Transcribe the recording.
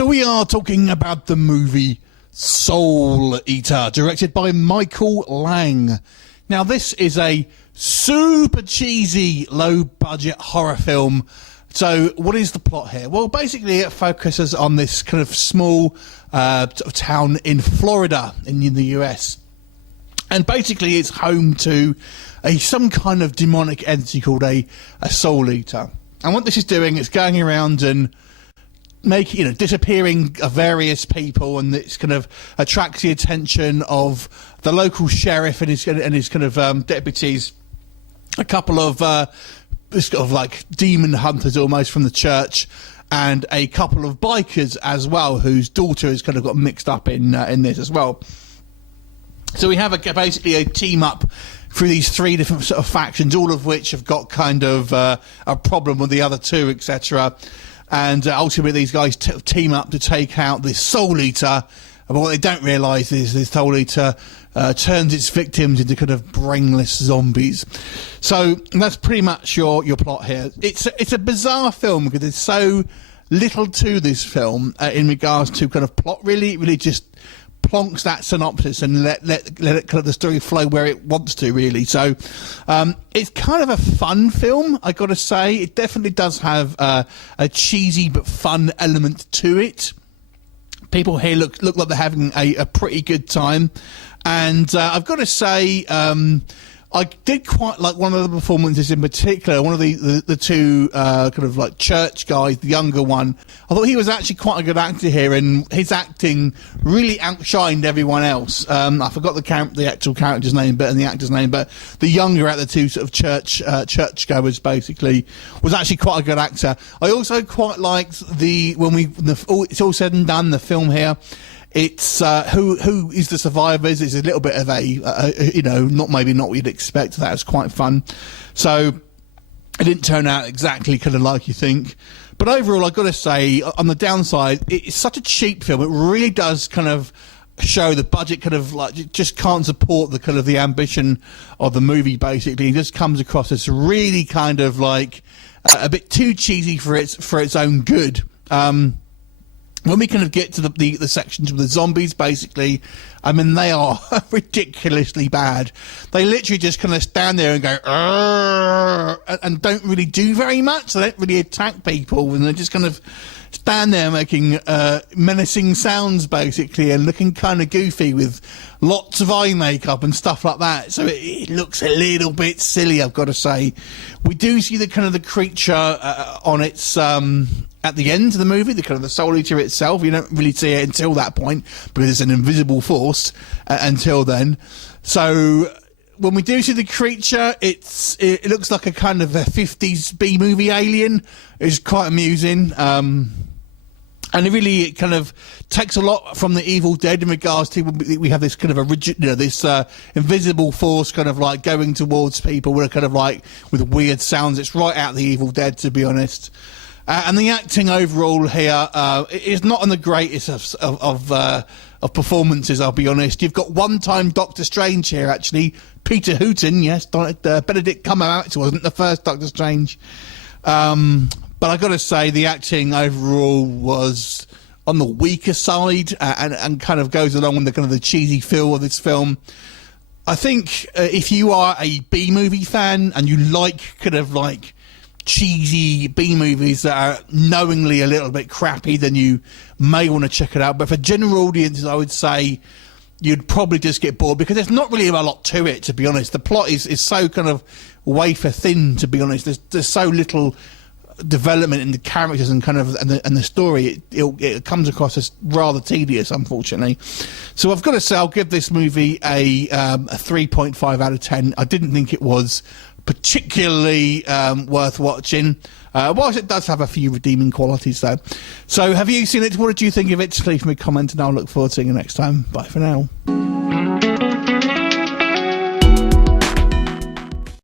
So we are talking about the movie Souleater, directed by Michael Lang. Now, this is a super cheesy, low-budget horror film. So what is the plot here? Well, basically it focuses on this kind of small town in Florida in the US. And basically it's home to some kind of demonic entity called a Souleater. And what this is doing, it's going around and making, disappearing various people, and it's kind of attracts the attention of the local sheriff and his kind of deputies, a couple of like demon hunters almost from the church, and a couple of bikers as well, whose daughter has kind of got mixed up in this as well. So we have basically a team up through these three different sort of factions, all of which have got kind of a problem with the other two, etc. And ultimately these guys team up to take out this Souleater. But what they don't realise is this Souleater turns its victims into kind of brainless zombies. So that's pretty much your plot here. It's a bizarre film because there's so little to this film in regards to kind of plot. Really just plonks that synopsis and let it kind of the story flow where it wants to, really. So it's kind of a fun film, I gotta say. It definitely does have a cheesy but fun element to it. People here look like they're having a pretty good time, and I've got to say I did quite like one of the performances in particular. One of the two kind of like church guys, the younger one. I thought he was actually quite a good actor here, and his acting really outshined everyone else. I forgot the actual character's name, and the actor's name, but the younger out of the two sort of churchgoers basically was actually quite a good actor. I also quite liked it's all said and done, the film here. It's who is the survivors is a little bit of not what you'd expect. That was quite fun. So it didn't turn out exactly kind of like you think. But overall, I've got to say, on the downside, it's such a cheap film. It really does kind of show the budget kind of like it just can't support the kind of the ambition of the movie. Basically, it just comes across as really kind of like a bit too cheesy for its own good. When we kind of get to the sections with the zombies, basically, I mean, they are ridiculously bad. They literally just kind of stand there and go, and don't really do very much. They don't really attack people, and they just kind of stand there making menacing sounds, basically, and looking kind of goofy with lots of eye makeup and stuff like that. So it looks a little bit silly, I've got to say. We do see the kind of the creature on its at the end of the movie, the kind of the Souleater itself. You don't really see it until that point because it's an invisible force until then. So when we do see the creature, it looks like a kind of a 50s B-movie alien. It's quite amusing. And it kind of takes a lot from the Evil Dead in regards to we have this kind of this invisible force kind of like going towards people with a kind of like with weird sounds. It's right out of the Evil Dead, to be honest. And the acting overall here is not on the greatest of performances, I'll be honest. You've got one-time Doctor Strange here, actually. Peter Hooten, yes, Benedict Cumberbatch wasn't the first Doctor Strange. But I've got to say, the acting overall was on the weaker side and kind of goes along with the kind of the cheesy feel of this film. I think if you are a B-movie fan and you like kind of like cheesy B-movies that are knowingly a little bit crappy, then you may want to check it out. But for general audiences, I would say you'd probably just get bored because there's not really a lot to it, to be honest. The plot is so kind of wafer thin, to be honest. There's so little development in the characters and kind of and the story. It comes across as rather tedious, unfortunately. So I've got to say, I'll give this movie a 3.5 out of 10. I didn't think it was particularly worth watching, whilst it does have a few redeeming qualities, though. So have you seen it? What did you think of it? Leave me a comment and I'll look forward to seeing you next time. Bye for now.